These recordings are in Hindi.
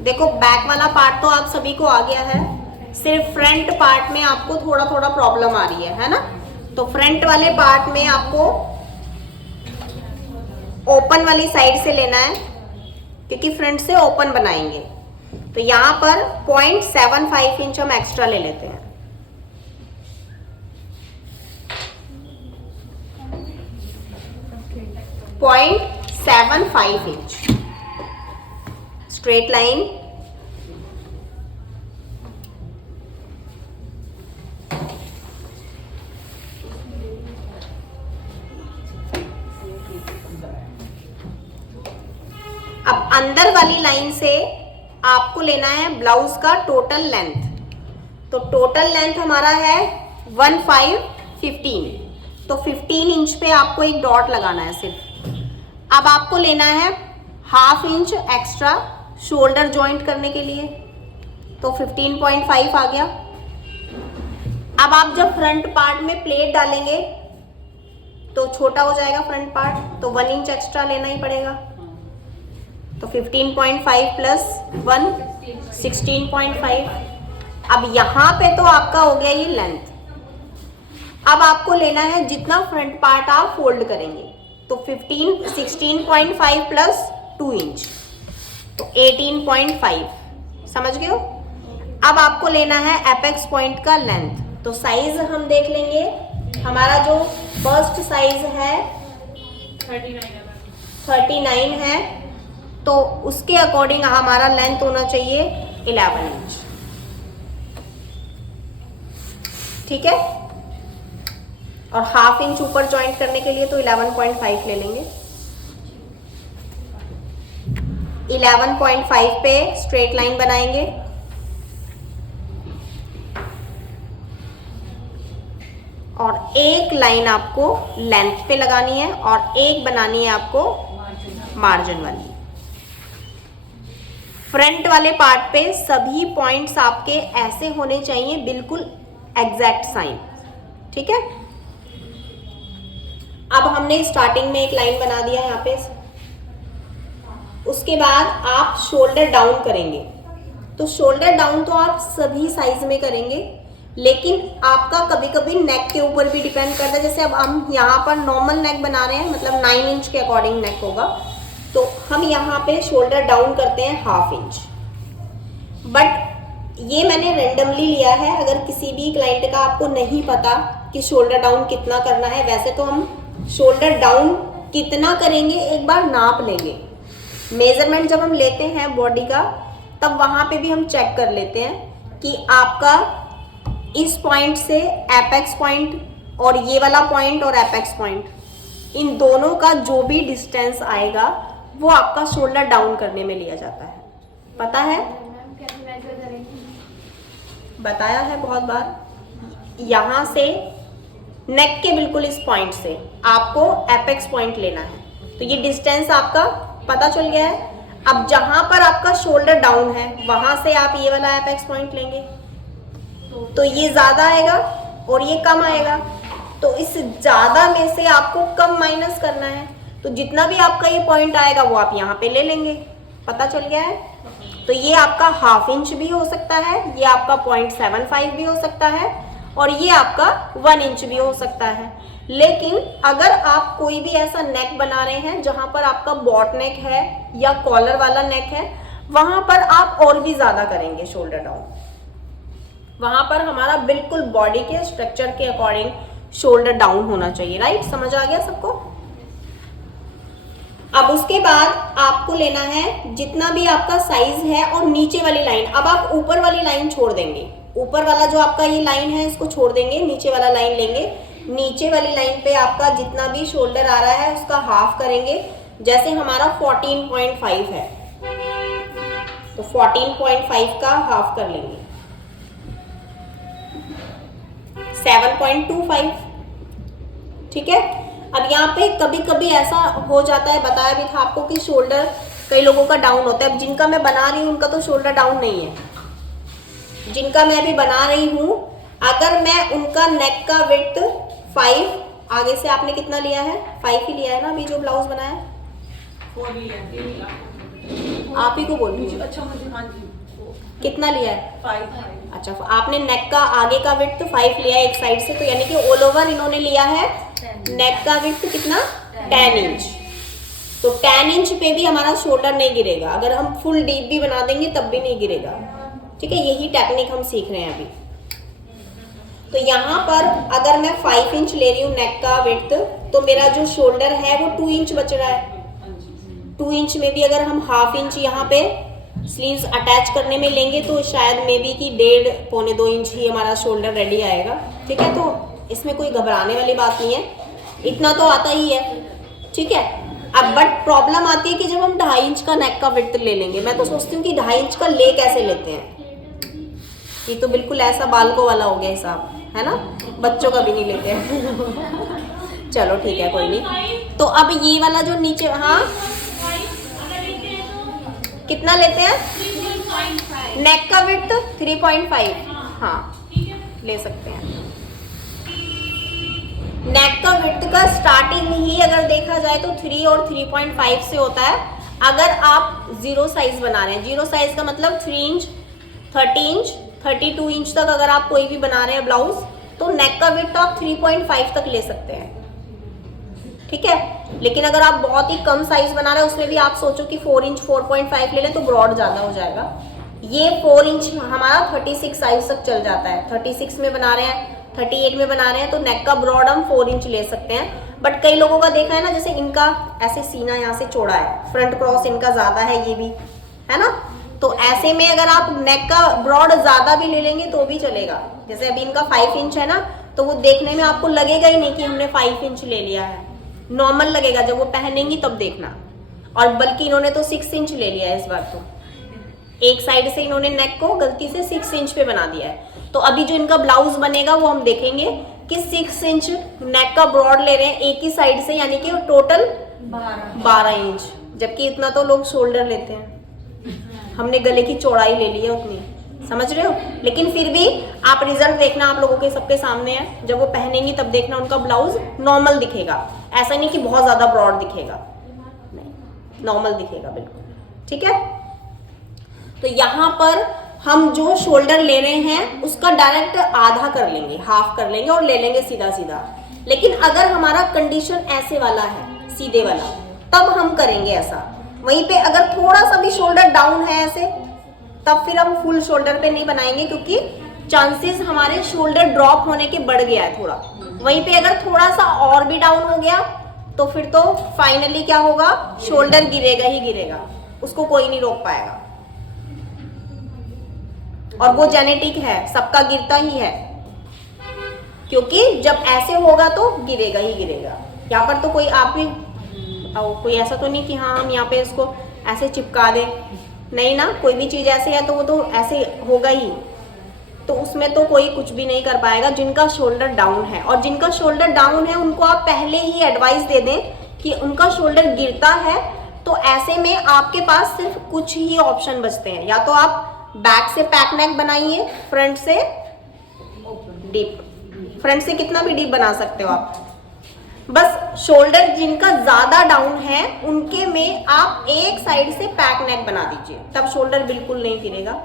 देखो बैक वाला पार्ट तो आप सभी को आ गया है, सिर्फ फ्रंट पार्ट में आपको थोड़ा थोड़ा प्रॉब्लम आ रही है ना। तो फ्रंट वाले पार्ट में आपको ओपन वाली साइड से लेना है, क्योंकि फ्रंट से ओपन बनाएंगे। तो यहां पर 0.75 इंच हम एक्स्ट्रा ले लेते हैं। Point 75 inch straight line. अब अंदर वाली लाइन से आपको लेना है ब्लाउज का टोटल लेंथ। तो टोटल लेंथ हमारा है 1515, तो 15 इंच पे आपको एक डॉट लगाना है सिर्फ। अब आपको लेना है half inch extra shoulder joint करने के लिए, तो 15.5 आ गया। अब आप जब फ्रंट पार्ट में प्लेट डालेंगे तो छोटा हो जाएगा फ्रंट पार्ट, तो 1 इंच एक्स्ट्रा लेना ही पड़ेगा। तो 15.5 प्लस 1 16.5। अब यहां पे तो आपका हो गया ये लेंथ। अब आपको लेना है जितना फ्रंट पार्ट आप फोल्ड करेंगे, तो 16.5 प्लस 2 इंच, तो 18.5, समझ गए हो। अब आपको लेना है एपेक्स पॉइंट का लेंथ। तो साइज हम देख लेंगे, हमारा जो फर्स्ट साइज है 39 है, तो उसके अकॉर्डिंग हमारा लेंथ होना चाहिए 11 इंच। ठीक है, और हाफ इंच ऊपर जॉइंट करने के लिए तो 11.5 ले लेंगे। 11.5 पे स्ट्रेट लाइन बनाएंगे, और एक लाइन आपको लेंथ पे लगानी है और एक बनानी है आपको मार्जिन वाली। फ्रंट वाले पार्ट पे सभी पॉइंट्स आपके ऐसे होने चाहिए, बिल्कुल एग्जैक्ट साइन। ठीक है, अब हमने स्टार्टिंग में एक लाइन बना दिया यहाँ पे। उसके बाद आप शोल्डर डाउन करेंगे, तो शोल्डर डाउन तो आप सभी साइज में करेंगे, लेकिन आपका कभी कभी नेक के ऊपर भी डिपेंड करता है। जैसे अब हम यहाँ पर नॉर्मल नेक बना रहे हैं, मतलब 9 इंच के अकॉर्डिंग नेक होगा, तो हम यहाँ पे शोल्डर डाउन करते हैं हाफ इंच। बट ये मैंने रेंडमली लिया है, अगर किसी भी क्लाइंट का आपको नहीं पता कि शोल्डर डाउन कितना करना है, वैसे तो हम शोल्डर डाउन कितना करेंगे एक बार नाप लेंगे। मेजरमेंट जब हम लेते हैं बॉडी का, तब वहाँ पे भी हम चेक कर लेते हैं कि आपका इस पॉइंट से एपेक्स पॉइंट और ये वाला पॉइंट और एपेक्स पॉइंट, इन दोनों का जो भी डिस्टेंस आएगा वो आपका शोल्डर डाउन करने में लिया जाता है। पता है, बताया है बहुत बार। यहाँ से नेक के बिल्कुल इस पॉइंट से आपको एपेक्स पॉइंट लेना है, तो ये डिस्टेंस आपका पता चल गया है। अब जहां पर आपका शोल्डर डाउन है वहां से आप ये वाला एपेक्स पॉइंट लेंगे, तो ये ज्यादा आएगा और ये कम आएगा, तो इस ज्यादा में से आपको कम माइनस करना है, तो जितना भी आपका ये पॉइंट आएगा वो आप यहाँ पे ले लेंगे। पता चल गया है। तो ये आपका हाफ इंच भी हो सकता है, ये आपका 0.75 भी हो सकता है, और ये आपका 1 इंच भी हो सकता है। लेकिन अगर आप कोई भी ऐसा नेक बना रहे हैं जहां पर आपका बॉट नेक है या कॉलर वाला नेक है, वहां पर आप और भी ज्यादा करेंगे शोल्डर डाउन। वहां पर हमारा बिल्कुल बॉडी के स्ट्रक्चर के अकॉर्डिंग शोल्डर डाउन होना चाहिए। राइट, समझ आ गया सबको। अब उसके बाद आपको लेना है जितना भी आपका साइज है और नीचे वाली लाइन। अब आप ऊपर वाली लाइन छोड़ देंगे, ऊपर वाला जो आपका ये लाइन है इसको छोड़ देंगे, नीचे वाला लाइन लेंगे। नीचे वाली लाइन पे आपका जितना भी शोल्डर आ रहा है उसका हाफ करेंगे। जैसे हमारा 14.5 है, तो 14.5 का हाफ कर लेंगे, 7.25। ठीक है। अब यहाँ पे कभी कभी ऐसा हो जाता है, बताया भी था आपको, कि शोल्डर कई लोगों का डाउन होता है। अब जिनका मैं बना रही हूँ उनका तो शोल्डर डाउन नहीं है, जिनका मैं अभी बना रही हूँ, अगर मैं उनका नेक का विड्थ 5, आगे से आपने कितना लिया है, 5 ही लिया है ना अभी जो ब्लाउज बनाया, आप ही को बोल रही हूँ। अच्छा मुझे, हाँ जी, कितना लिया है? 5। अच्छा, आपने नेक का आगे का विड्थ 5 लिया है एक साइड से, तो यानी कि ऑल ओवर इन्होंने लिया है नेक का विड्थ कितना? 10 इंच। तो 10 इंच पे भी हमारा शोल्डर नहीं गिरेगा, अगर हम फुल डीप भी बना देंगे तब भी नहीं गिरेगा। ठीक है, यही टेक्निक हम सीख रहे हैं अभी। तो यहाँ पर अगर मैं 5 इंच ले रही हूँ नेक का विड्थ, तो मेरा जो शोल्डर है वो 2 इंच बच रहा है। 2 इंच में भी अगर हम हाफ इंच यहाँ पे स्लीव्स अटैच करने में लेंगे तो शायद मे बी कि 1.5-2 इंच ही हमारा शोल्डर रेडी आएगा। ठीक है, तो इसमें कोई घबराने वाली बात नहीं है, इतना तो आता ही है। ठीक है, अब बट प्रॉब्लम आती है कि जब हम 2.5 इंच का नेक का विड्थ ले लेंगे, मैं तो सोचती हूँ कि 2.5 इंच का ले कैसे लेते हैं, ये तो बिल्कुल ऐसा बालकों वाला हो गया हिसाब, है ना, बच्चों का भी नहीं लेते हैं। चलो ठीक है, कोई नहीं। तो अब ये वाला जो नीचे, हाँ कितना लेते हैं? नेक का विड्थ 3.5, हाँ ले सकते हैं। नेक का विड्थ का स्टार्टिंग ही अगर देखा जाए तो 3 और 3.5 से होता है। अगर आप 0 साइज बना रहे हैं, 0 साइज का मतलब 3 इंच, 30 इंच, 32 इंच तक अगर आप कोई भी बना रहे हैं ब्लाउज, तो नेक का विड्थ आप 3.5 तक ले सकते हैं। ठीक है, लेकिन अगर आप बहुत ही कम साइज बना रहे हैं, उसमें भी आप सोचो कि 4 इंच 4.5 ले लें तो ब्रॉड ज़्यादा हो जाएगा। ये 4 इंच हमारा 36 साइज तक चल जाता है। 36 में बना रहे हैं, 38 में बना रहे हैं, तो नेक का ब्रॉड हम 4 इंच ले सकते हैं। बट कई लोगों का देखा है ना, जैसे इनका ऐसे सीना यहाँ से चौड़ा है, फ्रंट क्रॉस इनका ज़्यादा है, ये भी है ना, तो ऐसे में अगर आप नेक का ब्रॉड ज़्यादा भी ले लेंगे तो भी चलेगा। जैसे अभी इनका 5 इंच है ना, तो वो देखने में आपको लगेगा ही नहीं कि हमने 5 इंच ले लिया है, नॉर्मल लगेगा, जब वो पहनेंगी तब देखना। और बल्कि इन्होंने तो 6 इंच ले लिया है इस बार, तो एक साइड से इन्होंने नेक को गलती से 6 इंच पे बना दिया है। तो अभी जो इनका ब्लाउज बनेगा वो हम देखेंगे कि 6 इंच नेक का ब्रॉड ले रहे हैं एक ही साइड से, यानी कि टोटल 12 इंच, जबकि इतना तो लोग शोल्डर लेते हैं, हमने गले की चौड़ाई ले ली है उतनी, समझ रहे हो। लेकिन फिर भी आप रिजल्ट देखना, आप लोगों के सबके सामने है, जब वो पहनेंगी तब देखना उनका ब्लाउज नॉर्मल दिखेगा, ऐसा नहीं कि बहुत ज्यादा ब्रॉड दिखेगा, नहीं, नॉर्मल दिखेगा बिल्कुल। ठीक है, तो यहाँ पर हम जो शोल्डर ले रहे हैं उसका डायरेक्ट आधा कर लेंगे, हाफ कर लेंगे और ले लेंगे सीधा सीधा। लेकिन अगर हमारा कंडीशन ऐसे वाला है, सीधे वाला, तब हम करेंगे ऐसा। वहीं पे अगर थोड़ा सा भी शोल्डर डाउन है ऐसे, तब फिर हम फुल शोल्डर पे नहीं बनाएंगे, क्योंकि चांसेस हमारे शोल्डर ड्रॉप होने के बढ़ गया है थोड़ा। वहीं पे अगर थोड़ा सा और भी डाउन हो गया तो फिर तो फाइनली क्या होगा, शोल्डर गिरेगा ही गिरेगा, उसको कोई नहीं रोक पाएगा। और वो जेनेटिक है, सबका गिरता ही है, क्योंकि जब ऐसे होगा तो गिरेगा ही गिरेगा। यहाँ पर तो कोई आप भी कोई ऐसा तो नहीं कि हाँ हम यहाँ पे इसको ऐसे चिपका दें, नहीं ना, कोई भी चीज़ ऐसे है तो वो तो ऐसे होगा ही, तो उसमें तो कोई कुछ भी नहीं कर पाएगा जिनका शोल्डर डाउन है। और जिनका शोल्डर डाउन है उनको आप पहले ही एडवाइस दे दें कि उनका शोल्डर गिरता है, तो ऐसे में आपके पास सिर्फ कुछ ही ऑप्शन बचते हैं। या तो आप बैक से पैक नेक बनाइए, फ्रंट से डीप, फ्रंट से कितना भी डीप बना सकते हो आप। बस शोल्डर जिनका ज्यादा डाउन है उनके में आप एक साइड से पैक नेक बना दीजिए, तब शोल्डर बिल्कुल नहीं गिरेगा।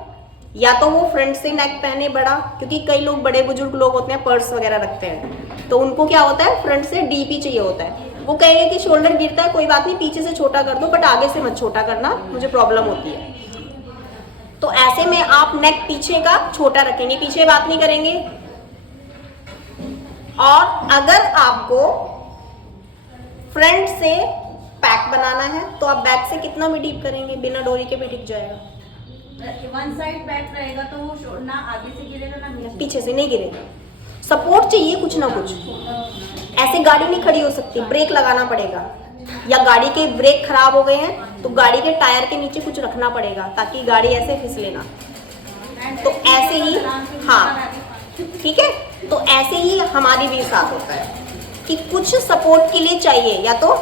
या तो वो फ्रंट से नेक पहने बड़ा, क्योंकि कई लोग बड़े बुजुर्ग लोग होते हैं पर्स वगैरह रखते हैं, तो उनको क्या होता है फ्रंट से डीप ही चाहिए होता है। वो कहेंगे कि शोल्डर गिरता है, कोई बात नहीं पीछे से छोटा कर दो, बट आगे से मत छोटा करना, मुझे प्रॉब्लम होती है। तो ऐसे में आप नेक पीछे का छोटा रखेंगे, पीछे बात नहीं करेंगे। और अगर आपको फ्रंट से पैक बनाना है तो आप बैक से कितना भी डीप करेंगे, बिना डोरी के भी टिक जाएगा। वन साइड बैक रहेगा तो वो ना आगे से गिरेगा ना पीछे से नहीं गिरेगा। सपोर्ट चाहिए कुछ ना कुछ, ऐसे गाड़ी नहीं खड़ी हो सकती, ब्रेक लगाना पड़ेगा, या गाड़ी के ब्रेक खराब हो गए हैं तो गाड़ी के टायर के नीचे कुछ रखना पड़ेगा ताकि गाड़ी ऐसे फिसले ना। तो ऐसे ही, हाँ ठीक है, तो ऐसे ही हमारी भी साथ होता है कि कुछ सपोर्ट के लिए चाहिए। या तो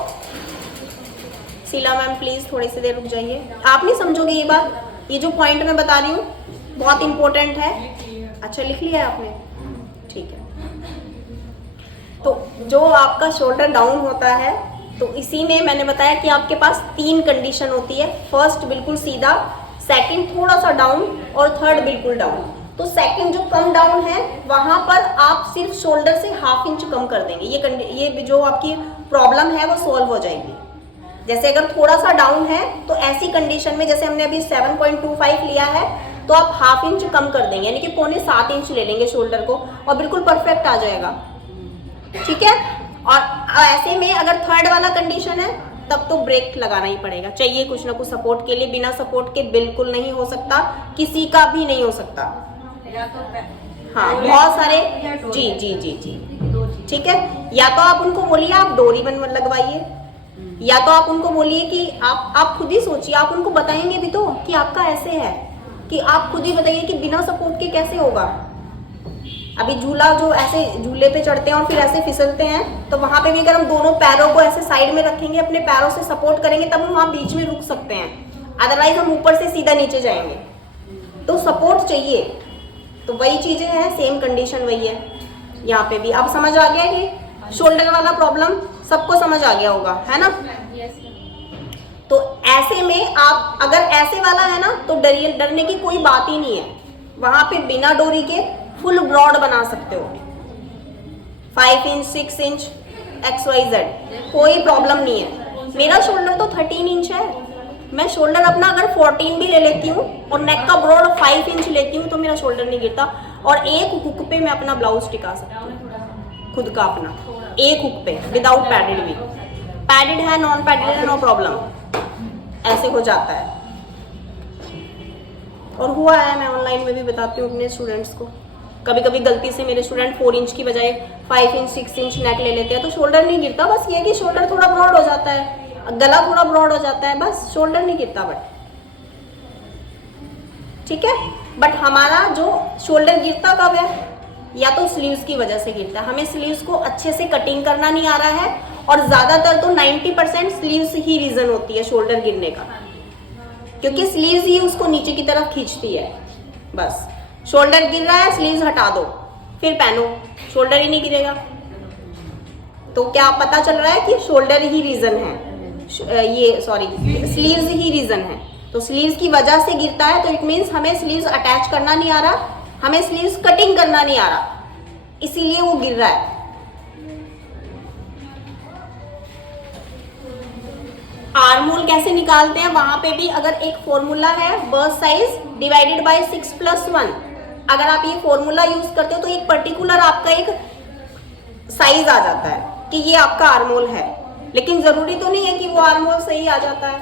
शीला मैम प्लीज थोड़ी सी देर रुक जाइए, आप नहीं समझोगे ये बात, ये जो पॉइंट मैं बता रही हूँ बहुत इंपॉर्टेंट है। अच्छा लिख लिया है आपने, ठीक है। तो जो आपका शोल्डर डाउन होता है तो इसी में मैंने बताया कि आपके पास 3 कंडीशन होती है। फर्स्ट बिल्कुल सीधा, सेकंड थोड़ा सा डाउन और थर्ड बिल्कुल डाउन। तो सेकंड जो कम डाउन है वहां पर आप सिर्फ शोल्डर से 1/2 इंच कम कर देंगे, ये जो आपकी प्रॉब्लम है वो सॉल्व हो जाएगी। जैसे अगर थोड़ा सा डाउन है तो ऐसी कंडीशन में, जैसे हमने अभी 7.25 लिया है, तो आप 1/2 इंच कम कर देंगे, यानी कि 6.25 इंच ले लेंगे शोल्डर को और बिल्कुल परफेक्ट आ जाएगा। ठीक है। और ऐसे में अगर थर्ड वाला कंडीशन है तब तो ब्रेक लगाना ही पड़ेगा, चाहिए कुछ ना कुछ सपोर्ट के लिए। बिना सपोर्ट के बिल्कुल नहीं हो सकता, किसी का भी नहीं हो सकता। हाँ, बहुत सारे, जी जी जी जी, ठीक है। या तो आप उनको बोलिए आप डोरी बन लगवाइए, या तो आप उनको बोलिए कि आप खुद ही सोचिए, आप उनको बताएंगे भी तो कि आपका ऐसे है, कि आप खुद ही बताइए कि बिना सपोर्ट के कैसे होगा। अभी झूला जो ऐसे झूले पे चढ़ते हैं और फिर ऐसे फिसलते हैं, तो वहां पे भी अगर हम दोनों पैरों को ऐसे साइड में रखेंगे, अपने पैरों से सपोर्ट करेंगे, तब हम वहां बीच में रुक सकते हैं, अदरवाइज हम ऊपर से सीधा नीचे जाएंगे। तो सपोर्ट चाहिए। तो वही चीजें हैं, सेम कंडीशन वही है यहाँ पे भी। अब समझ आ गया कि शोल्डर वाला प्रॉब्लम सबको समझ आ गया होगा, है ना। तो ऐसे में आप अगर ऐसे वाला है ना, तो डरने की कोई बात ही नहीं है। वहां पे बिना डोरी के फुल ब्रॉड बना सकते हो, 5 इंच 6 इंच XYZ, कोई प्रॉब्लम नहीं है। मेरा शोल्डर तो 13 इंच है, मैं शोल्डर अपना अगर 14 भी ले लेती हूँ और नेक का ब्रॉड 5 इंच लेती हूँ तो मेरा शोल्डर नहीं गिरता। और एक हुक पे मैं अपना ब्लाउज टिका सकती हूँ, खुद का अपना, एक हुक पे, विदाउट पैडेड भी। पैडेड है, नॉन पैडेड है, नो प्रॉब्लम, ऐसे हो जाता है। और हुआ है, मैं ऑनलाइन में भी बताती हूँ अपने स्टूडेंट्स को। कभी कभी गलती से मेरे स्टूडेंट 4 इंच की बजाय 5 इंच 6 इंच नेक ले लेते हैं, तो शोल्डर नहीं गिरता, बस ये कि शोल्डर थोड़ा ब्रॉड हो जाता है, गला थोड़ा ब्रॉड हो जाता है, बस शोल्डर नहीं गिरता। बट ठीक है, बट हमारा जो शोल्डर गिरता कब है, या तो स्लीव्स की वजह से गिरता है। हमें स्लीव्स को अच्छे से कटिंग करना नहीं आ रहा है, और ज्यादातर तो 90% स्लीव्स ही रीजन होती है शोल्डर गिरने का, क्योंकि स्लीव्स ही उसको नीचे की तरफ खींचती है। बस शोल्डर गिर रहा है, स्लीव्स हटा दो, फिर पहनो, शोल्डर ही नहीं गिरेगा। तो क्या पता चल रहा है कि शोल्डर ही रीजन है, स्लीव्स ही रीजन है। तो स्लीव्स की वजह से गिरता है, तो इट मीन्स हमें स्लीव्स अटैच करना नहीं आ रहा, हमें स्लीव्स कटिंग करना नहीं आ रहा, इसीलिए वो गिर रहा है। आर्म होल कैसे निकालते हैं, वहां पे भी अगर एक फॉर्मूला है, बर्स्ट साइज डिवाइडेड बाय 6+1, अगर आप ये फॉर्मूला यूज करते हो तो एक पर्टिकुलर आपका एक साइज आ जाता है कि ये आपका आर्म होल है। लेकिन जरूरी तो नहीं है कि वो आर्म होल सही आ जाता है,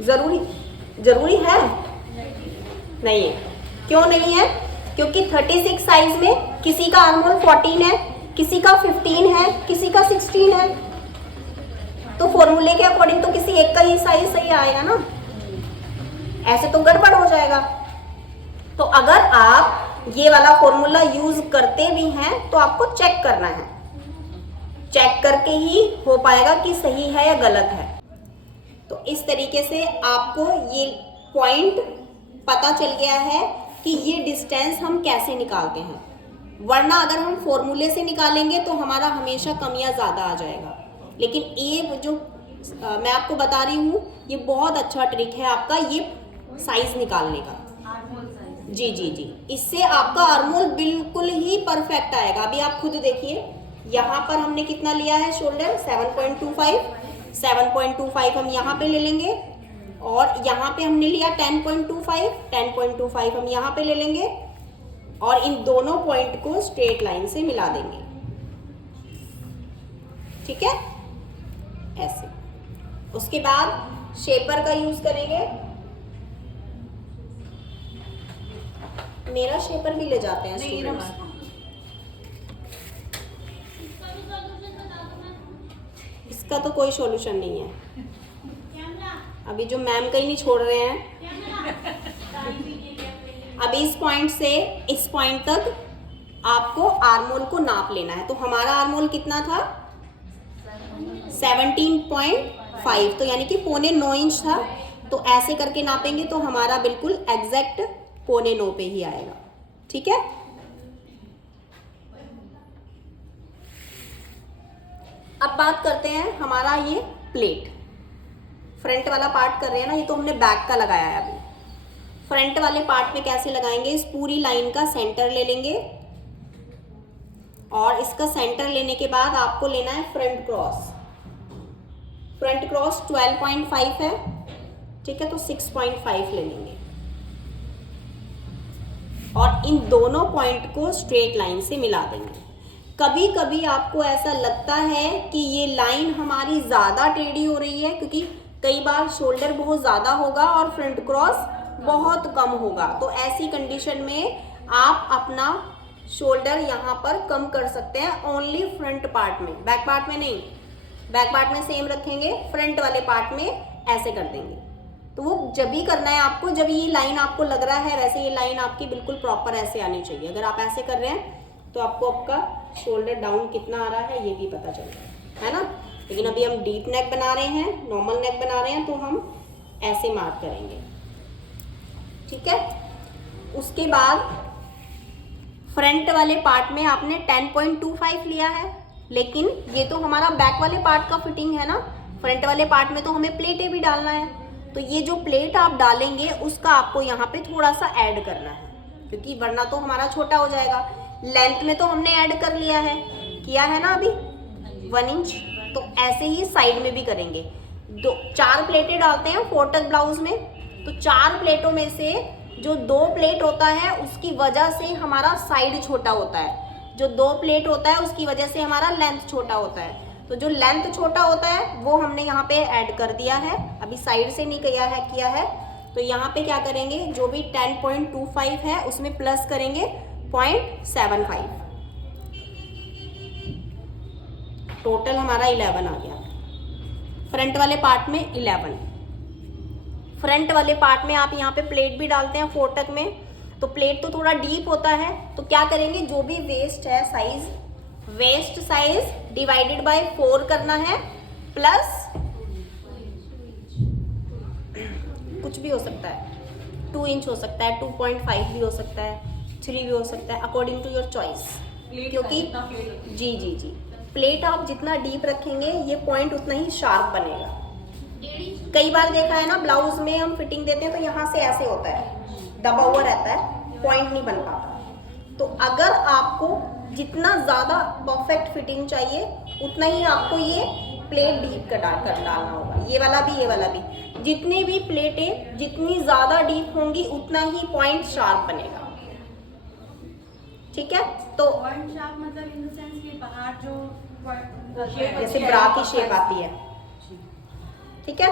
जरूरी है नहीं है। क्यों नहीं है? क्योंकि 36 साइज में किसी का आर्म होल 14 है, किसी का 15 है, किसी का 16 है। तो फॉर्मूले के अकॉर्डिंग तो किसी एक का ही साइज सही आएगा ना, ऐसे तो गड़बड़ हो जाएगा। तो अगर आप ये वाला फॉर्मूला यूज करते भी हैं तो आपको चेक करना है, चेक करके ही हो पाएगा कि सही है या गलत है। तो इस तरीके से आपको ये पॉइंट पता चल गया है कि ये डिस्टेंस हम कैसे निकालते हैं। वरना अगर हम फॉर्मूले से निकालेंगे तो हमारा हमेशा कम या ज्यादा आ जाएगा। लेकिन ये जो मैं आपको बता रही हूँ, ये बहुत अच्छा ट्रिक है आपका ये साइज निकालने का। जी जी जी, इससे आपका आर्म होल बिल्कुल ही परफेक्ट आएगा। अभी आप खुद देखिए, यहाँ पर हमने कितना लिया है शोल्डर, 7.25 हम यहाँ पे ले लेंगे, और यहाँ पे हमने लिया 10.25 हम यहाँ पे ले लेंगे, और इन दोनों पॉइंट को स्ट्रेट लाइन से मिला देंगे। ठीक है, ऐसे। उसके बाद शेपर का यूज करेंगे। मेरा शेपर भी ले जाते हैं स्टूडेंट्स। इसका तो कोई सॉल्यूशन नहीं है, अभी जो मैम कहीं नहीं छोड़ रहे हैं। अभी इस पॉइंट से इस पॉइंट तक आपको आर्म होल को नाप लेना है। तो हमारा आर्म होल कितना था, 17.5, तो यानी कि 9.25 इंच था। तो ऐसे करके नापेंगे तो हमारा बिल्कुल एग्जैक्ट 9.25 पे ही आएगा। ठीक है, अब बात करते हैं हमारा ये प्लेट, फ्रंट वाला पार्ट कर रहे हैं ना, ये तो हमने बैक का लगाया है। अभी फ्रंट वाले पार्ट में कैसे लगाएंगे, इस पूरी लाइन का सेंटर ले लेंगे और इसका सेंटर लेने के बाद आपको लेना है फ्रंट क्रॉस। फ्रंट क्रॉस 12.5 है, ठीक है, तो 6.5 ले लेंगे और इन दोनों पॉइंट को स्ट्रेट लाइन से मिला देंगे। कभी कभी आपको ऐसा लगता है कि ये लाइन हमारी ज़्यादा टेढ़ी हो रही है, क्योंकि कई बार शोल्डर बहुत ज़्यादा होगा और फ्रंट क्रॉस बहुत कम होगा, तो ऐसी कंडीशन में आप अपना शोल्डर यहाँ पर कम कर सकते हैं ओनली फ्रंट पार्ट में, बैक पार्ट में नहीं। बैक पार्ट में सेम रखेंगे, फ्रंट वाले पार्ट में ऐसे कर देंगे। तो वो जब भी करना है आपको, जब ये लाइन आपको लग रहा है वैसे ये लाइन आपकी बिल्कुल प्रॉपर ऐसे आनी चाहिए। अगर आप ऐसे कर रहे हैं तो आपको आपका शोल्डर डाउन कितना आ रहा है ये भी पता चल रहा है ना। लेकिन अभी हम डीप नेक बना रहे हैं, नॉर्मल नेक बना रहे हैं, तो हम ऐसे मार्क करेंगे, ठीक है। उसके बाद फ्रंट वाले पार्ट में आपने 10.25 लिया है, लेकिन ये तो हमारा बैक वाले पार्ट का फिटिंग है ना, फ्रंट वाले पार्ट में तो हमें प्लेटें भी डालना है। तो ये जो प्लेट आप डालेंगे उसका आपको यहाँ पे थोड़ा सा ऐड करना है, क्योंकि वरना तो हमारा छोटा हो जाएगा। लेंथ में तो हमने ऐड कर लिया है, किया है ना अभी 1 इंच, तो ऐसे ही साइड में भी करेंगे। 4 प्लेटें डालते हैं 4 टक ब्लाउज में, तो 4 प्लेटों में से जो 2 प्लेट होता है उसकी वजह से हमारा साइड छोटा होता है, जो 2 प्लेट होता है उसकी वजह से हमारा लेंथ छोटा होता है। तो जो लेंथ छोटा होता है वो हमने यहाँ पे ऐड कर दिया है, अभी साइड से नहीं किया है। तो यहाँ पे क्या करेंगे, जो भी 10.25 है उसमें प्लस करेंगे 0.75, टोटल हमारा 11 आ गया। फ्रंट वाले पार्ट में 11, फ्रंट वाले पार्ट में आप यहाँ पे प्लेट भी डालते हैं 4 टक में, तो प्लेट तो थोड़ा डीप होता है, तो क्या करेंगे, जो भी वेस्ट है size, waste size divided by 4 करना है, प्लस कुछ भी हो सकता है, 2 इंच हो सकता है, 2.5 भी हो सकता है, 3 भी हो सकता है, अकॉर्डिंग टू योर चॉइस। क्योंकि जी प्लेट आप जितना डीप रखेंगे ये पॉइंट उतना ही शार्प बनेगा। कई बार देखा है ना, ब्लाउज में हम फिटिंग देते हैं तो यहाँ से ऐसे होता है, दबा हुआ रहता है, पॉइंट नहीं बन पाता। तो अगर आपको जितना ज़्यादा परफेक्ट फिटिंग चाहिए उतना ही आपको ये प्लेट डीप कर डालना होगा। ये वाला भी जितनी भी प्लेटें जितनी ज़्यादा डीप होंगी उतना ही पॉइंट शार्प बनेगा, ठीक है। तो पॉइंट शार्प मतलब इन द सेंस कि बाहर जो जैसे ब्रा की शेप आती है, ठीक है,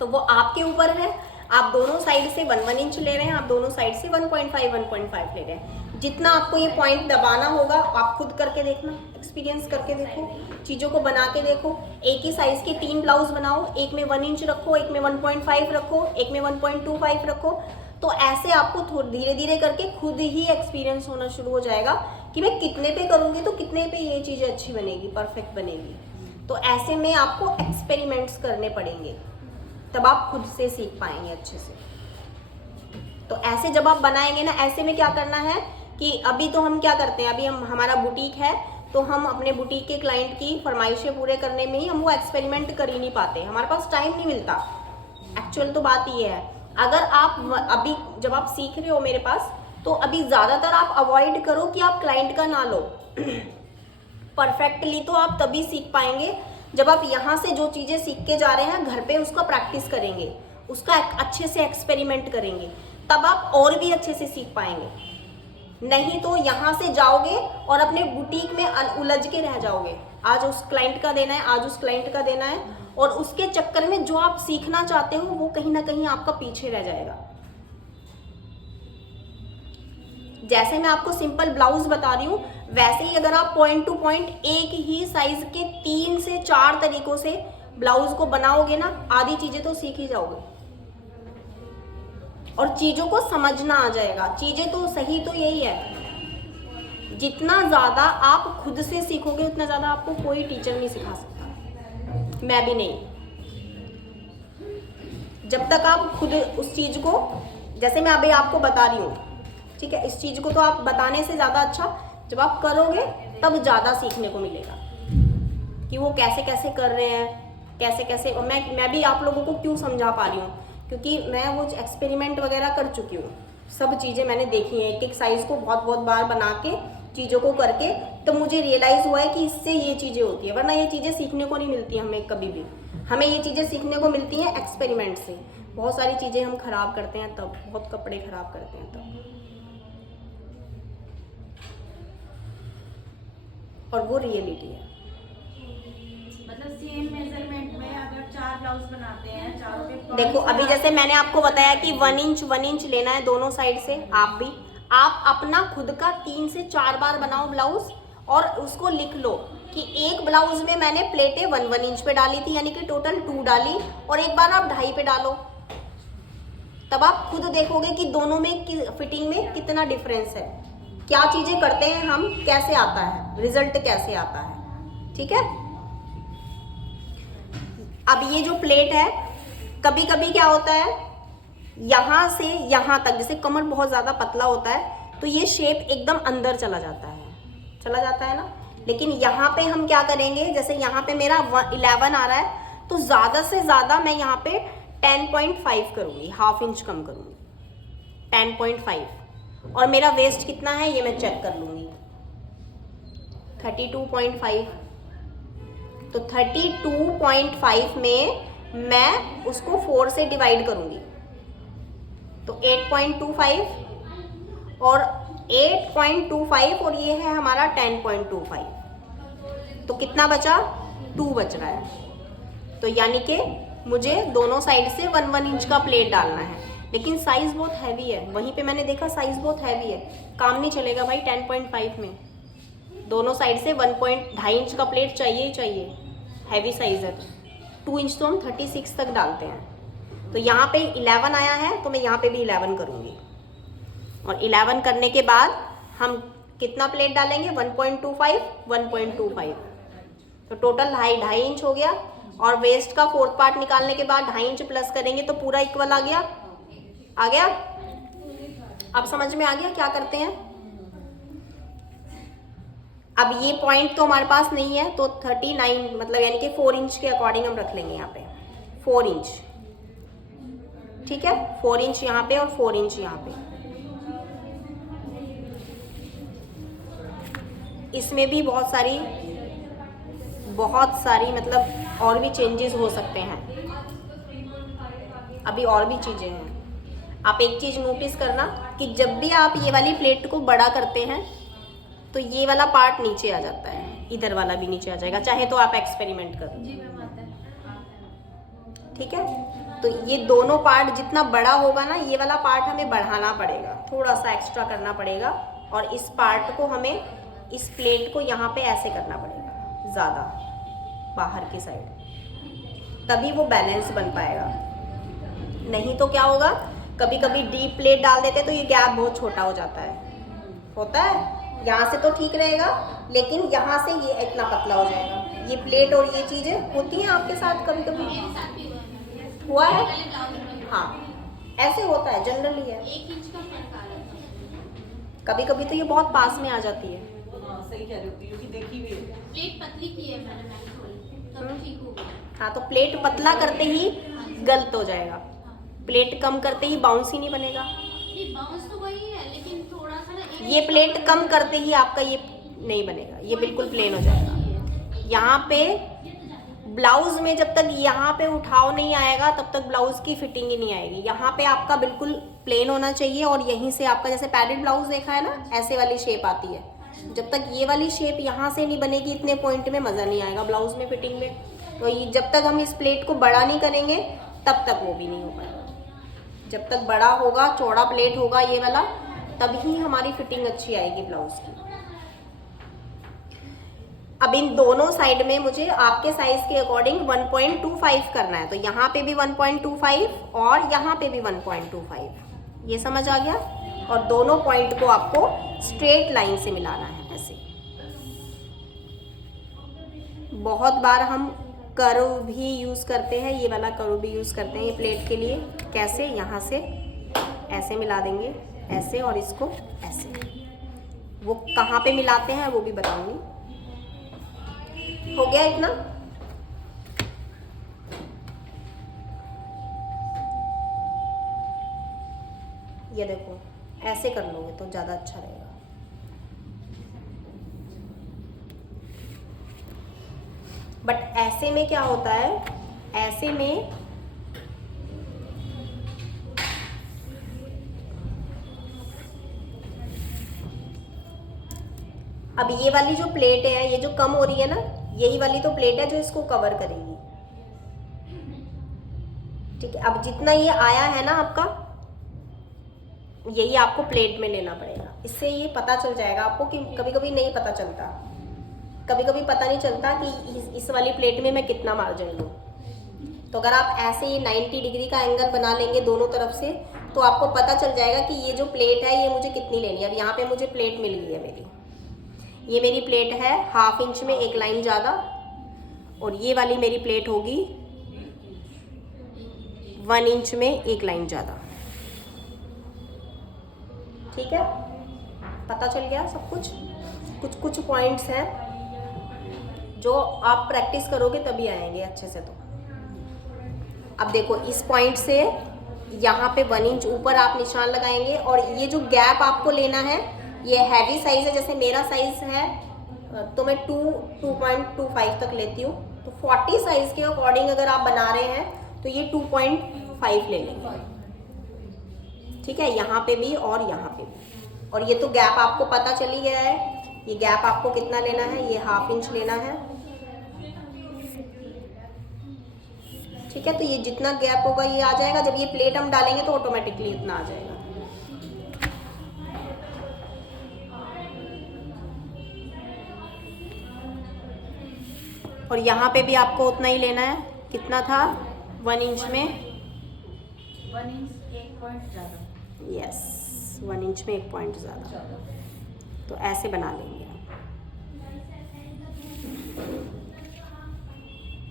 तो वो आपके ऊपर है। आप दोनों साइड से 1 इंच ले रहे हैं, आप दोनों साइड से 1.5 ले रहे हैं। जितना आपको ये पॉइंट दबाना होगा आप खुद करके देखना, एक्सपीरियंस करके देखो, चीज़ों को बना के देखो। एक ही साइज के 3 ब्लाउज बनाओ, एक में 1 इंच रखो, एक में 1.5 रखो, एक में 1.25 रखो। तो ऐसे आपको धीरे धीरे करके खुद ही एक्सपीरियंस होना शुरू हो जाएगा कि मैं कितने पे करूँगी तो कितने पे ये चीज़ अच्छी बनेगी, परफेक्ट बनेगी। तो ऐसे में आपको एक्सपेरिमेंट्स करने पड़ेंगे, तब आप खुद से सीख पाएंगे अच्छे से। तो ऐसे जब आप बनाएंगे ना, ऐसे में क्या करना है कि अभी तो हम क्या करते हैं, अभी हमारा बुटीक है, तो हम अपने बुटीक के क्लाइंट की फरमाइशें पूरे करने में ही हम वो एक्सपेरिमेंट कर ही नहीं पाते, हमारे पास टाइम नहीं मिलता। एक्चुअल तो बात ये है, अगर आप अभी जब आप सीख रहे हो मेरे पास, तो अभी ज़्यादातर आप अवॉइड करो कि आप क्लाइंट का ना लो। परफेक्टली तो आप तभी सीख पाएंगे जब आप यहाँ से जो चीज़ें सीख के जा रहे हैं घर पे उसका प्रैक्टिस करेंगे, उसका अच्छे से एक्सपेरिमेंट करेंगे, तब आप और भी अच्छे से सीख पाएंगे। नहीं तो यहाँ से जाओगे और अपने बुटीक में उलझ के रह जाओगे, आज उस क्लाइंट का देना है, आज उस क्लाइंट का देना है, और उसके चक्कर में जो आप सीखना चाहते हो वो कहीं ना कहीं आपका पीछे रह जाएगा। जैसे मैं आपको सिंपल ब्लाउज बता रही हूँ, वैसे ही अगर आप पॉइंट टू पॉइंट एक ही साइज के 3 से 4 तरीकों से ब्लाउज को बनाओगे ना, आधी चीजें तो सीख ही जाओगे और चीजों को समझना आ जाएगा। चीजें तो सही तो यही है, जितना ज्यादा आप खुद से सीखोगे उतना ज्यादा आपको कोई टीचर नहीं सिखा सकता, मैं भी नहीं। जब तक आप खुद उस चीज को, जैसे मैं अभी आपको बता रही हूँ, ठीक है, इस चीज को तो आप बताने से ज्यादा अच्छा जब आप करोगे तब ज्यादा सीखने को मिलेगा। कि वो कैसे कैसे कर रहे हैं, कैसे कैसे। और मैं भी आप लोगों को क्यों समझा पा रही हूँ, क्योंकि मैं वो एक्सपेरिमेंट वगैरह कर चुकी हूँ, सब चीज़ें मैंने देखी हैं, एक एक साइज़ को बहुत बहुत बार बना के चीज़ों को करके, तो मुझे रियलाइज़ हुआ है कि इससे ये चीज़ें होती है, वरना ये चीज़ें सीखने को नहीं मिलती हमें कभी भी। हमें ये चीज़ें सीखने को मिलती हैं एक्सपेरिमेंट से। बहुत सारी चीज़ें हम खराब करते हैं तब, बहुत कपड़े खराब करते हैं तब, और वो रियलिटी है। मतलब सेम मेजरमेंट में अगर 4 ब्लाउज बनाते हैं, चारों पे देखो अभी जैसे मैंने आपको बताया कि 1 इंच लेना है दोनों साइड से। आप अपना खुद का 3 से 4 बार बनाओ ब्लाउज, और उसको लिख लो कि एक ब्लाउज में मैंने प्लेटें 1 इंच पे डाली थी, यानी कि टोटल 2 डाली, और एक बार आप 2.5 पे डालो, तब आप खुद देखोगे कि दोनों में फिटिंग में कितना डिफरेंस है, क्या चीजें करते हैं हम, कैसे आता है रिजल्ट, कैसे आता है। ठीक है। अब ये जो प्लेट है, कभी कभी क्या होता है, यहाँ से यहाँ तक, जैसे कमर बहुत ज़्यादा पतला होता है तो ये शेप एकदम अंदर चला जाता है ना। लेकिन यहाँ पे हम क्या करेंगे, जैसे यहाँ पे मेरा 11 आ रहा है, तो ज़्यादा से ज़्यादा मैं यहाँ पे 10.5 करूँगी, ½ इंच कम करूँगी, 10.5। और मेरा वेस्ट कितना है ये मैं चेक कर लूँगी, 32.5। तो 32.5 में मैं उसको 4 से डिवाइड करूँगी, तो 8.25 और 8.25, और ये है हमारा 10.25, तो कितना बचा, 2 बच रहा है। तो यानी कि मुझे दोनों साइड से 1 इंच का प्लेट डालना है, लेकिन साइज बहुत हैवी है, वहीं पे मैंने देखा साइज बहुत हैवी है, काम नहीं चलेगा भाई 10.5 में। दोनों साइड से 1.2 इंच का प्लेट चाहिए ही चाहिए, हैवी साइज है। 2 इंच तो हम 36 तक डालते हैं। तो यहाँ पे 11 आया है, तो मैं यहाँ पे भी 11 करूँगी, और 11 करने के बाद हम कितना प्लेट डालेंगे, 1.25, तो टोटल 2.5 इंच हो गया। और वेस्ट का 4th पार्ट निकालने के बाद 2.5 इंच प्लस करेंगे तो पूरा इक्वल आ गया। अब समझ में आ गया क्या करते हैं। अब ये पॉइंट तो हमारे पास नहीं है, तो 39 मतलब यानी कि 4 इंच के अकॉर्डिंग हम रख लेंगे यहाँ पे 4 इंच। ठीक है, 4 इंच यहाँ पे और 4 इंच यहाँ पे। इसमें भी बहुत सारी मतलब और भी चेंजेस हो सकते हैं, अभी और भी चीज़ें हैं। आप एक चीज़ नोटिस करना कि जब भी आप ये वाली प्लेट को बड़ा करते हैं तो ये वाला पार्ट नीचे आ जाता है, इधर वाला भी नीचे आ जाएगा, चाहे तो आप एक्सपेरिमेंट करो। ठीक है, तो ये दोनों पार्ट जितना बड़ा होगा ना, ये वाला पार्ट हमें बढ़ाना पड़ेगा, थोड़ा सा एक्स्ट्रा करना पड़ेगा, और इस पार्ट को हमें, इस प्लेट को यहाँ पे ऐसे करना पड़ेगा ज़्यादा बाहर की साइड, तभी वो बैलेंस बन पाएगा। नहीं तो क्या होगा, कभी कभी डीप प्लेट डाल देते तो ये गैप बहुत छोटा हो जाता है, यहाँ से तो ठीक रहेगा, लेकिन यहाँ से ये इतना पतला हो जाएगा। ये प्लेट और ये चीज़ें होती हैं आपके साथ कभी कभी, हुआ है? हाँ, ऐसे होता है, जनरली है। 1 इंच का फर्क आ रहा था। कभी कभी तो ये बहुत पास में आ जाती है। सही कह रही हो, क्योंकि देखी भी है। प्लेट पतली की है मैंने थोड़ी, तब ठीक हो गया। हाँ, तो प्लेट पतला करते ही गलत हो जाएगा, प्लेट कम करते ही बाउंस ही नहीं बनेगा। नहीं, बाउंस तो वही है, लेकिन थोड़ा सा ना ये प्लेट कम करते ही आपका ये नहीं बनेगा, ये बिल्कुल प्लेन हो जाएगा। यहाँ पे ब्लाउज में जब तक यहाँ पे उठाव नहीं आएगा तब तक ब्लाउज की फिटिंग ही नहीं आएगी। यहाँ पे आपका बिल्कुल प्लेन होना चाहिए, और यहीं से आपका जैसे पैडेड ब्लाउज देखा है ना, ऐसे वाली शेप आती है। जब तक ये वाली शेप यहाँ से नहीं बनेगी, इतने पॉइंट में मज़ा नहीं आएगा ब्लाउज में फिटिंग में। तो ये जब तक हम इस प्लेट को बड़ा नहीं करेंगे तब तक वो भी नहीं हो पाएगा। जब तक बड़ा होगा, चौड़ा प्लेट होगा ये वाला, तभी हमारी फिटिंग अच्छी आएगी ब्लाउज की। अब इन दोनों साइड में मुझे आपके साइज के अकॉर्डिंग 1.25 करना है, तो यहाँ पे भी 1.25 और यहाँ पे भी 1.25, ये समझ आ गया। और दोनों पॉइंट को आपको स्ट्रेट लाइन से मिलाना है ऐसे। बहुत बार हम कर्व भी यूज़ करते हैं, ये वाला कर्व भी यूज़ करते हैं ये प्लेट के लिए। कैसे, यहाँ से ऐसे मिला देंगे ऐसे, और इसको ऐसे। वो कहाँ पे मिलाते हैं वो भी बताऊंगी। हो गया इतना? ये देखो ऐसे कर लोगे तो ज़्यादा अच्छा रहेगा। बट ऐसे में क्या होता है, ऐसे में अब ये वाली जो प्लेट है, ये जो कम हो रही है ना, यही वाली तो प्लेट है जो इसको कवर करेगी। ठीक है, अब जितना ये आया है ना आपका, यही आपको प्लेट में लेना पड़ेगा। इससे ये पता चल जाएगा आपको कि कभी कभी नहीं पता चलता, कभी कभी पता नहीं चलता कि इस वाली प्लेट में मैं कितना मार्जिन लूँ। तो अगर आप ऐसे ही 90 डिग्री का एंगल बना लेंगे दोनों तरफ से, तो आपको पता चल जाएगा कि ये जो प्लेट है ये मुझे कितनी लेनी है। अब यहाँ पे मुझे प्लेट मिल गई है मेरी, ये मेरी प्लेट है 1/2 इंच में एक लाइन ज़्यादा, और ये वाली मेरी प्लेट होगी 1 इंच में एक लाइन ज़्यादा। ठीक है, पता चल गया सब कुछ। कुछ पॉइंट्स हैं जो आप प्रैक्टिस करोगे तभी आएंगे अच्छे से। तो अब देखो, इस पॉइंट से यहाँ पे 1 इंच ऊपर आप निशान लगाएंगे, और ये जो गैप आपको लेना है, ये हैवी साइज है, जैसे मेरा साइज है तो मैं 2.25 तक लेती हूँ। तो 40 साइज के अकॉर्डिंग अगर आप बना रहे हैं तो ये 2.5 ले लेंगे। ठीक है, यहाँ पे भी और यहाँ पे भी। और ये तो गैप आपको पता चल ही गया है, ये गैप आपको कितना लेना है, ये 1/2 इंच लेना है। ठीक है, तो ये जितना गैप होगा ये आ जाएगा। जब ये प्लेट हम डालेंगे तो ऑटोमेटिकली इतना आ जाएगा। और यहाँ पे भी आपको उतना ही लेना है। कितना था? 1 इंच में 1 इंच 1 पॉइंट ज़्यादा। यस, 1 इंच में 1 पॉइंट ज़्यादा। तो ऐसे बना लेंगे आप।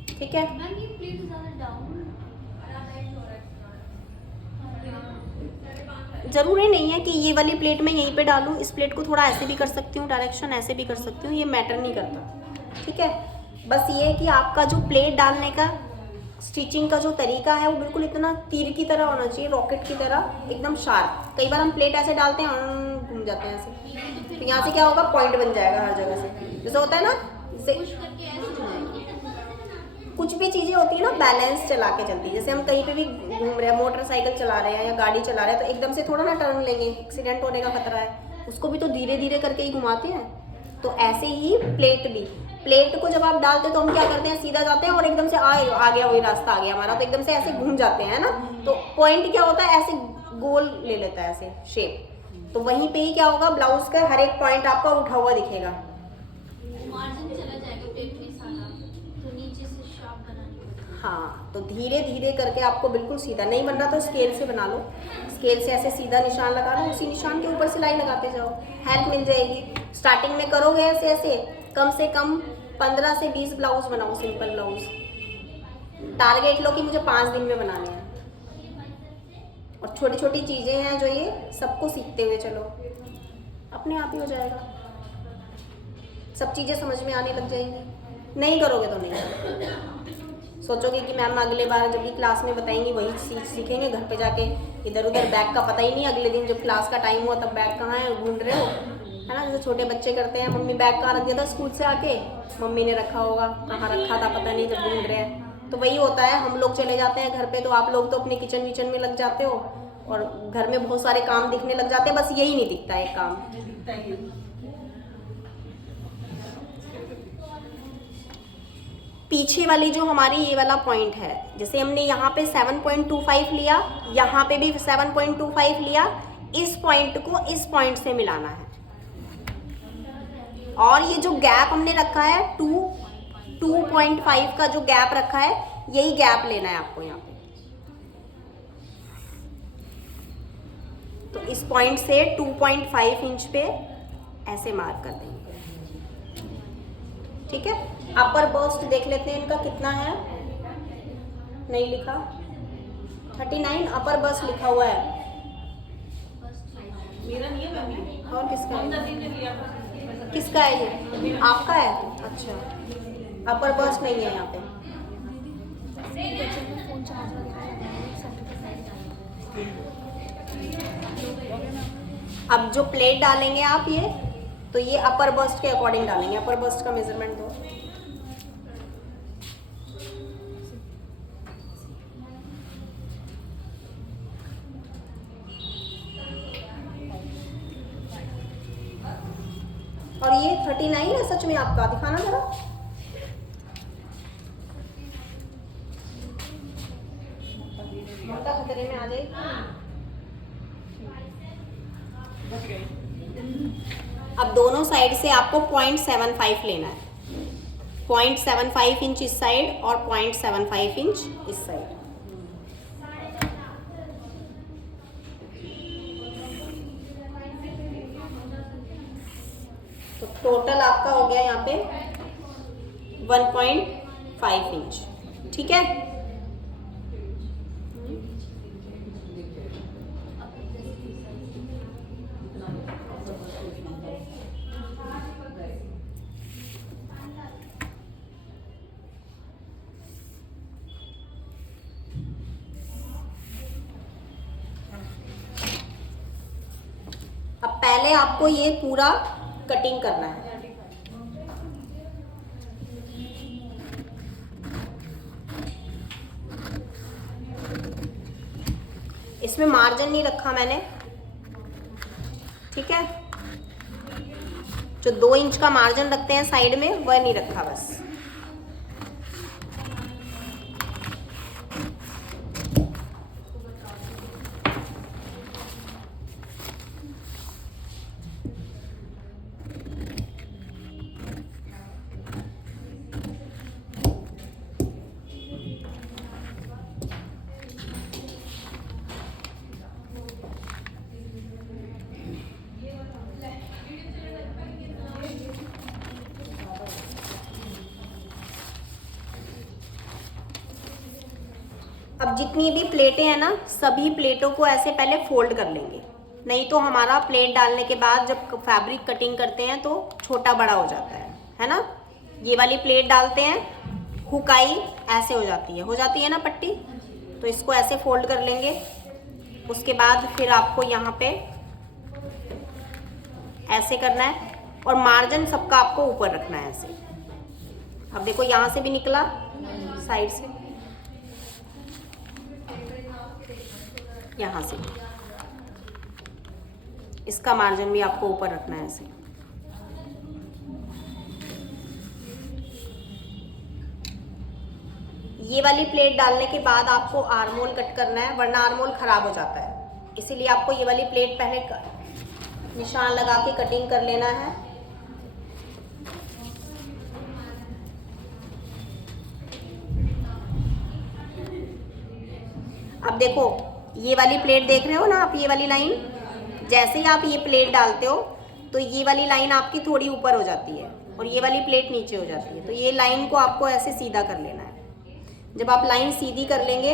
ठीक है, मैम ये प्लेट ज़्यादा डाउन ज़रूरी नहीं है कि ये वाली प्लेट मैं यहीं पे डालूँ। इस प्लेट को थोड़ा ऐसे भी कर सकती हूँ, डायरेक्शन ऐसे भी कर सकती हूँ, ये मैटर नहीं करता। ठीक है, बस ये है कि आपका जो प्लेट डालने का स्टिचिंग का जो तरीका है वो बिल्कुल इतना तीर की तरह होना चाहिए, रॉकेट की तरह एकदम शार्प। कई बार हम प्लेट ऐसे डालते हैं, घूम जाते हैं ऐसे, तो यहाँ से क्या होगा, पॉइंट बन जाएगा हर जगह से। जैसे होता है ना, कुछ भी चीज़ें होती है ना बैलेंस चला के चलती है। जैसे हम कहीं पे भी घूम रहे हैं, मोटरसाइकिल चला रहे हैं या गाड़ी चला रहे हैं, तो एकदम से थोड़ा ना टर्न लेंगे, एक्सीडेंट होने का खतरा है, उसको भी तो धीरे धीरे करके ही घुमाते हैं। तो ऐसे ही प्लेट भी, प्लेट को जब आप डालते हैं तो हम क्या करते हैं, सीधा जाते हैं और एकदम से आ गया वही रास्ता आ गया हमारा, तो एकदम से ऐसे घूम जाते हैं ना। तो पॉइंट क्या होता है, ऐसे गोल ले लेता है ऐसे शेप। तो वहीं पे ही क्या होगा, ब्लाउज का हर एक पॉइंट आपका उठा हुआ दिखेगा। मार्जिन चला जाएगा प्लेट में सारा, तो नीचे से शार्प बनानी। हाँ, तो धीरे धीरे करके आपको बिल्कुल सीधा नहीं बन रहा तो स्केल से बना लो। स्केल से ऐसे सीधा निशान लगा लो, उसी निशान के ऊपर सिलाई लगाते जाओ, हेल्प मिल जाएगी। स्टार्टिंग में करोगे ऐसे ऐसे, कम से कम 15 से 20 ब्लाउज बनाओ, सिंपल ब्लाउज। टारगेट लो कि मुझे 5 दिन में बनाने हैं। और छोटी छोटी चीज़ें हैं जो ये सबको सीखते हुए चलो, अपने आप ही हो जाएगा। सब चीज़ें समझ में आने लग जाएंगी। नहीं करोगे तो नहीं सोचोगे कि मैम अगले बार जब भी क्लास में बताएंगी वही सीखेंगे, घर पे जाके इधर उधर बैग का पता ही नहीं। अगले दिन जब क्लास का टाइम हुआ तब बैग कहाँ है, ढूंढ रहे हो, है ना। जैसे छोटे बच्चे करते हैं, मम्मी बैग कहाँ रख दिया था स्कूल से आके, मम्मी ने रखा होगा, कहाँ रखा था पता नहीं, जब ढूंढ रहे हैं। तो वही होता है, हम लोग चले जाते हैं घर पे तो आप लोग तो अपने किचन विचन में लग जाते हो और घर में बहुत सारे काम दिखने लग जाते हैं, बस यही नहीं दिखता एक काम। पीछे वाली जो हमारी ये वाला पॉइंट है, जैसे हमने यहाँ पे 7.25 लिया, यहाँ पे भी 7.25 लिया, इस पॉइंट को इस पॉइंट से मिलाना है। और ये जो गैप हमने रखा है 2.5 का जो गैप रखा है, यही गैप लेना है आपको यहाँ पे। तो इस पॉइंट से 2.5 इंच पे ऐसे मार्क कर देंगे। ठीक है, अपर बस्ट देख लेते हैं इनका कितना है, नहीं लिखा, 39 अपर बस्ट लिखा हुआ है। मेरा नहीं है मैम, और किसका हम है? नदीम ने लिया था। किसका है ये? आपका है? अच्छा, अपर बर्स्ट नहीं है यहाँ पे। फोन चार्ज वगैरह लगाएंगे, सेंटर पे साइड डालेंगे। अब जो प्लेट डालेंगे आप ये, तो ये अपर बर्स्ट के अकॉर्डिंग डालेंगे। अपर बर्स्ट का मेजरमेंट दो। और ये 39 है सच में आपका, दिखाना जरा। मोटा खतरे में आ जाए। अब दोनों साइड से आपको 0.75 लेना है। 0.75 इंच इस साइड और 0.75 इंच इस साइड। तो टोटल आपका हो गया यहाँ पे 1.5 इंच। ठीक है। अब पहले आपको ये पूरा कटिंग करना है। इसमें मार्जिन नहीं रखा मैंने, ठीक है। जो 2 इंच का मार्जिन रखते हैं साइड में, वह नहीं रखा बस। अब जितनी भी प्लेटें हैं ना, सभी प्लेटों को ऐसे पहले फोल्ड कर लेंगे, नहीं तो हमारा प्लेट डालने के बाद जब फैब्रिक कटिंग करते हैं तो छोटा बड़ा हो जाता है ना। ये वाली प्लेट डालते हैं, हुकाई ऐसे हो जाती है ना पट्टी, तो इसको ऐसे फोल्ड कर लेंगे। उसके बाद फिर आपको यहाँ पे ऐसे करना है और मार्जिन सबका आपको ऊपर रखना है ऐसे। अब देखो यहाँ से भी निकला साइड से, यहाँ से इसका मार्जिन भी आपको ऊपर रखना है ऐसे। ये वाली प्लेट डालने के बाद आपको आर्मोल कट करना है, वरना आर्मोल खराब हो जाता है। इसीलिए आपको ये वाली प्लेट पहले निशान लगा के कटिंग कर लेना है। अब देखो ये वाली प्लेट देख रहे हो ना आप, ये वाली लाइन, जैसे ही आप ये प्लेट डालते हो तो ये वाली लाइन आपकी थोड़ी ऊपर हो जाती है और ये वाली प्लेट नीचे हो जाती है। तो ये लाइन को आपको ऐसे सीधा कर लेना है। जब आप लाइन सीधी कर लेंगे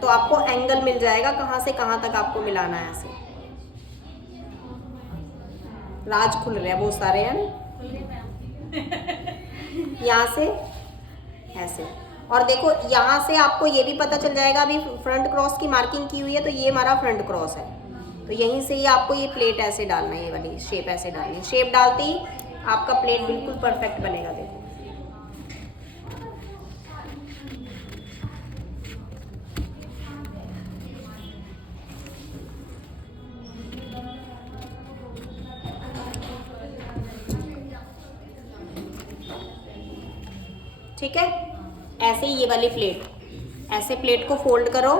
तो आपको एंगल मिल जाएगा कहाँ से कहाँ तक आपको मिलाना है। ऐसे राज खुल रहे हैं बहुत सारे हैं, यहाँ से ऐसे। और देखो यहाँ से आपको ये भी पता चल जाएगा, अभी फ्रंट क्रॉस की मार्किंग की हुई है तो ये हमारा फ्रंट क्रॉस है, तो यहीं से ही आपको ये प्लेट ऐसे डालना है, ये वाली शेप ऐसे डालनी है। शेप डालते ही आपका प्लेट बिल्कुल परफेक्ट बनेगा। देखो ठीक है, ऐसे ही ये वाली प्लेट, ऐसे प्लेट को फोल्ड करो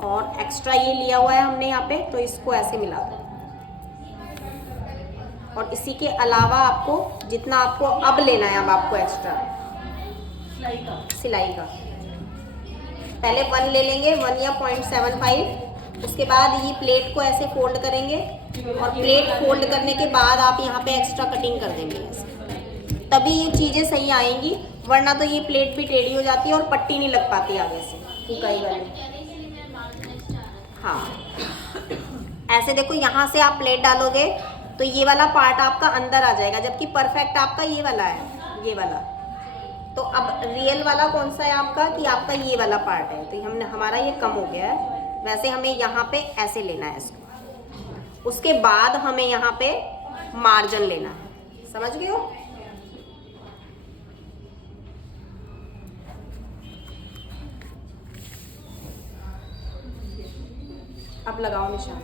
और एक्स्ट्रा ये लिया हुआ है हमने यहाँ पे, तो इसको ऐसे मिला दो। और इसी के अलावा आपको जितना आपको अब लेना है, अब आपको एक्स्ट्रा सिलाई का पहले 1 ले लेंगे, 1 या 0.75। उसके बाद ये प्लेट को ऐसे फोल्ड करेंगे और प्लेट फोल्ड करने के बाद आप यहाँ पे एक्स्ट्रा कटिंग कर देंगे ऐसे, तभी ये चीज़ें सही आएंगी। वरना तो ये प्लेट भी टेढ़ी हो जाती है और पट्टी नहीं लग पाती आगे से, हुकाई वाली। हाँ, ऐसे देखो यहाँ से आप प्लेट डालोगे तो ये वाला पार्ट आपका अंदर आ जाएगा, जबकि परफेक्ट आपका ये वाला है, ये वाला। तो अब रियल वाला कौन सा है आपका, कि आपका ये वाला पार्ट है, तो हमने हमारा ये कम हो गया है। वैसे हमें यहाँ पे ऐसे लेना है इसको, उसके बाद हमें यहाँ पे मार्जिन लेना है, समझ गए हो। अब लगाओ निशान।